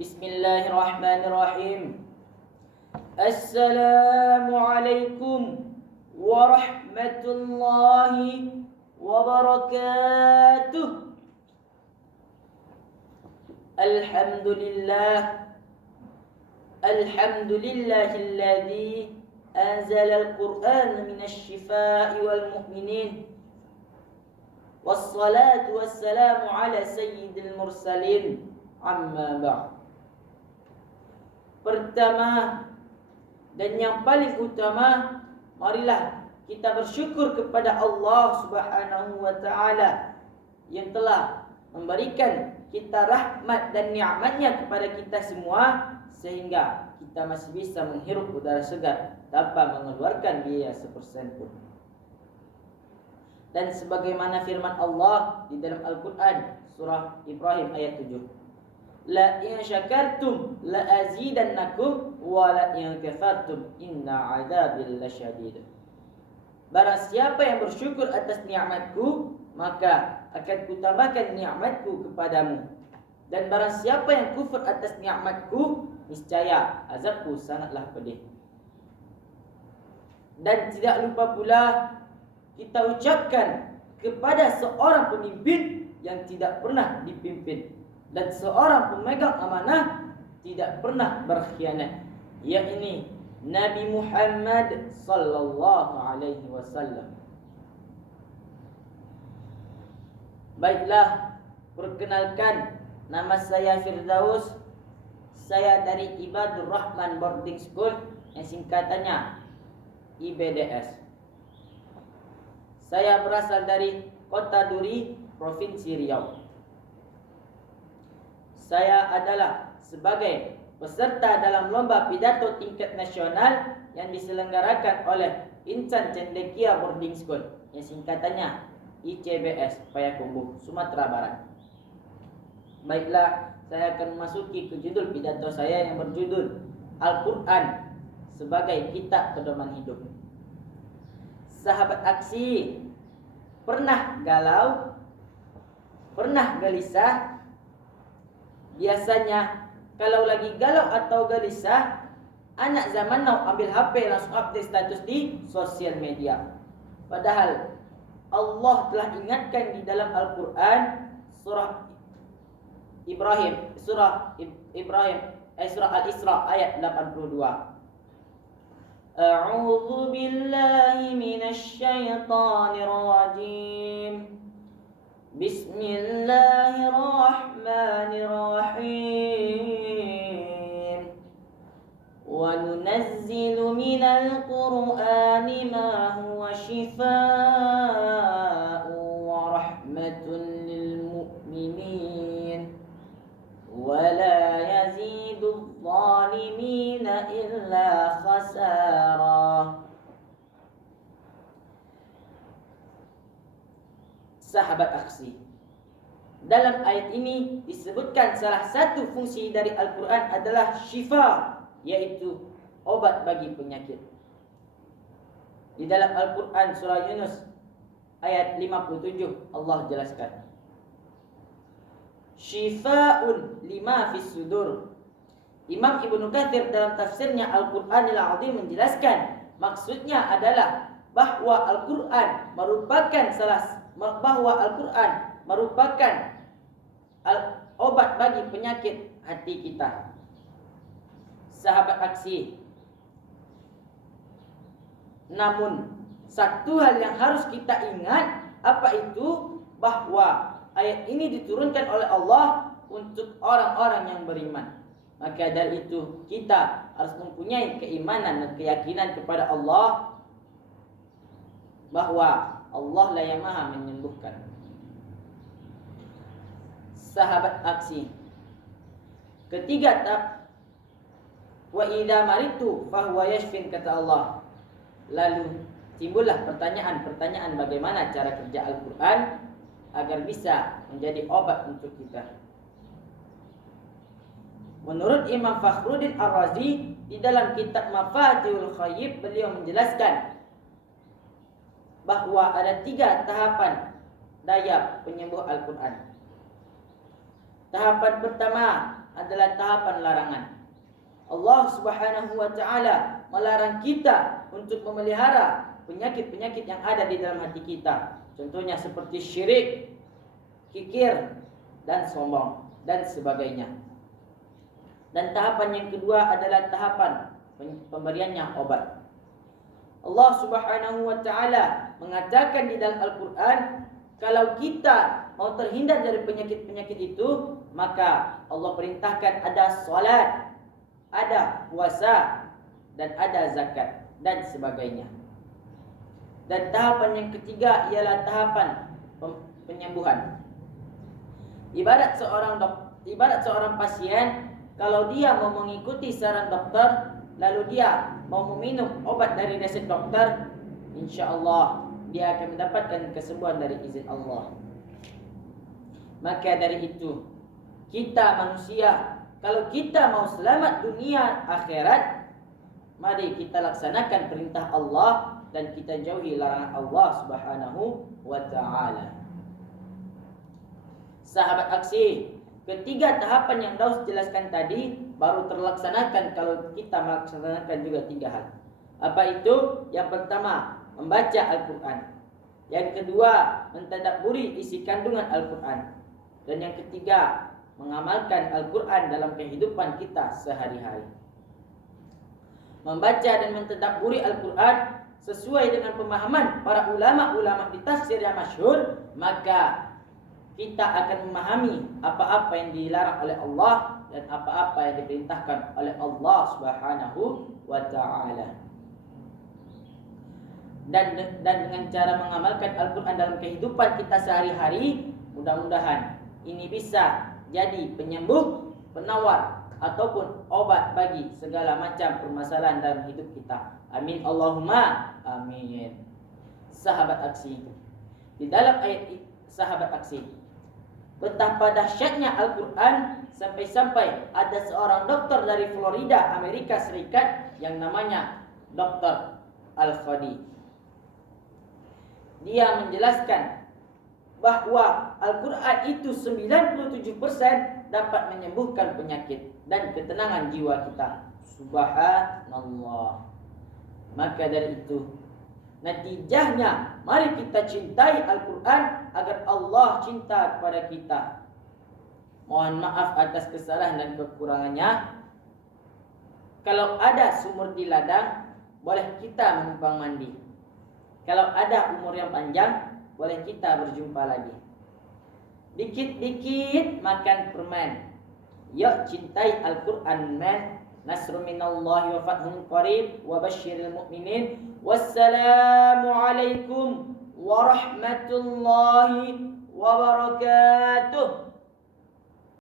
Bismillahirrahmanirrahim. Assalamualaikum warahmatullahi wabarakatuh. Alhamdulillahilladzi anzala al-Qur'ana minasy-syifaa'i wal mu'minin. Wassalatu wassalamu ala sayyidil mursalin. Amma ba'd. Pertama dan yang paling utama, marilah kita bersyukur kepada Allah Subhanahu wa taala yang telah memberikan kita rahmat dan nikmatnya kepada kita semua, sehingga kita masih bisa menghirup udara segar tanpa mengeluarkan biaya sepersen pun. Dan sebagaimana firman Allah di dalam Al-Quran surah Ibrahim ayat 7, la in syakartum la azidannakum wa la in kafartum inna adabil lasyadid. Barang siapa yang bersyukur atas nikmatku, maka akan kutambahkan nikmatku kepadamu. Dan barang siapa yang kufur atas nikmatku, niscaya azabku sangatlah pedih. Dan tidak lupa pula kita ucapkan kepada seorang pemimpin yang tidak pernah dipimpin dan seorang pemegang amanah tidak pernah berkhianat, yakni Nabi Muhammad sallallahu alaihi wasallam. Baiklah, perkenalkan, nama saya Firdaus. Saya dari Ibadur Rahman Boarding School yang singkatannya IBDS. Saya berasal dari Kota Duri, Provinsi Riau. Saya adalah sebagai peserta dalam lomba pidato tingkat nasional yang diselenggarakan oleh Insan Cendekia Boarding School yang singkatannya ICBS Payakumbuh, Sumatera Barat. Baiklah, saya akan memasuki ke judul pidato saya yang berjudul Al-Quran sebagai Kitab Pedoman Hidup. Sahabat aksi, pernah galau? Pernah gelisah? Biasanya kalau lagi galau atau gelisah, anak zaman now ambil HP langsung update status di sosial media. Padahal Allah telah ingatkan di dalam Al-Quran surah Al-Isra ayat 82. A'udzu billahi minasy syaithanir rajim. Bismillahirrahmanirrahim. Wa nunazzilu minal Qur'ani ma huwa shifaa'un wa rahmatun lil mu'minin wa la yazidudz zalimina illa khasara. Sahabat aksi, dalam ayat ini disebutkan salah satu fungsi dari Al-Quran adalah syifa, yaitu obat bagi penyakit. Di dalam Al-Quran surah Yunus ayat 57 Allah jelaskan, Syifa'un lima fis sudur. Imam Ibnu Katsir dalam tafsirnya Al-Quranil Azim menjelaskan, maksudnya adalah bahwa Al-Quran merupakan obat bagi penyakit hati kita. Sahabat aksi, namun satu hal yang harus kita ingat, apa itu? Bahwa ayat ini diturunkan oleh Allah untuk orang-orang yang beriman. Maka dari itu kita harus mempunyai keimanan dan keyakinan kepada Allah, bahwa Allah lah yang maha menyembuhkan. Sahabat aksi, ketiga wa idza maritu fahuwa yashfin, kata Allah. Lalu timbullah pertanyaan bagaimana cara kerja Al-Quran agar bisa menjadi obat untuk kita. Menurut Imam Fakhruddin Ar-Razi di dalam kitab Mafatihul Ghaib, beliau menjelaskan bahwa ada 3 tahapan daya penyembuh Al-Quran. Tahapan pertama adalah tahapan larangan. Allah Subhanahu wa taala melarang kita untuk memelihara penyakit-penyakit yang ada di dalam hati kita. Contohnya seperti syirik, kikir, dan sombong, dan sebagainya. Dan tahapan yang kedua adalah tahapan pemberiannya obat. Allah Subhanahu wa taala mengatakan di dalam Al-Qur'an, kalau kita mau terhindar dari penyakit-penyakit itu, maka Allah perintahkan ada salat, ada puasa, dan ada zakat, dan sebagainya. Dan tahapan yang ketiga ialah tahapan penyembuhan. Ibarat seorang pasien, kalau dia mau mengikuti saran dokter, lalu dia mau meminum obat dari resep dokter, insya-Allah dia akan mendapatkan kesembuhan dari izin Allah. Maka dari itu, kita manusia, kalau kita mau selamat dunia akhirat, mari kita laksanakan perintah Allah dan kita jauhi larangan Allah Subhanahu wa taala. Sahabat aksi, ketiga tahapan yang Daus jelaskan tadi baru terlaksanakan kalau kita melaksanakan juga tiga hal. Apa itu? Yang pertama, membaca Al-Quran. Yang kedua, mentadabburi isi kandungan Al-Quran. Dan yang ketiga, mengamalkan Al-Quran dalam kehidupan kita sehari-hari. Membaca dan mentadabburi Al-Quran sesuai dengan pemahaman para ulama-ulama di tafsir yang masyhur, maka kita akan memahami apa-apa yang dilarang oleh Allah dan apa-apa yang diperintahkan oleh Allah Subhanahu wa taala. Dan dengan cara mengamalkan Al-Quran dalam kehidupan kita sehari-hari, mudah-mudahan ini bisa jadi penyembuh, penawar, ataupun obat bagi segala macam permasalahan dalam hidup kita. Amin Allahumma amin. Sahabat aksi, di dalam ayat sahabat aksi, betapa dahsyatnya Al-Quran sampai-sampai ada seorang dokter dari Florida, Amerika Serikat yang namanya Dr. Al-Khadi. Dia menjelaskan bahwa Al-Quran itu 97% dapat menyembuhkan penyakit dan ketenangan jiwa kita. Subhanallah. Maka dari itu, natijahnya mari kita cintai Al-Quran agar Allah cinta kepada kita. Mohon maaf atas kesalahan dan kekurangannya. Kalau ada sumur di ladang, boleh kita menumpang mandi. Kalau ada umur yang panjang, boleh kita berjumpa lagi. Dikit-dikit makan permen. Yuk cintai Al-Quran men. Nasrun minallahi wa fathun qarib wa basyiril mu'minin. Wassalamualaikum warahmatullahi wabarakatuh.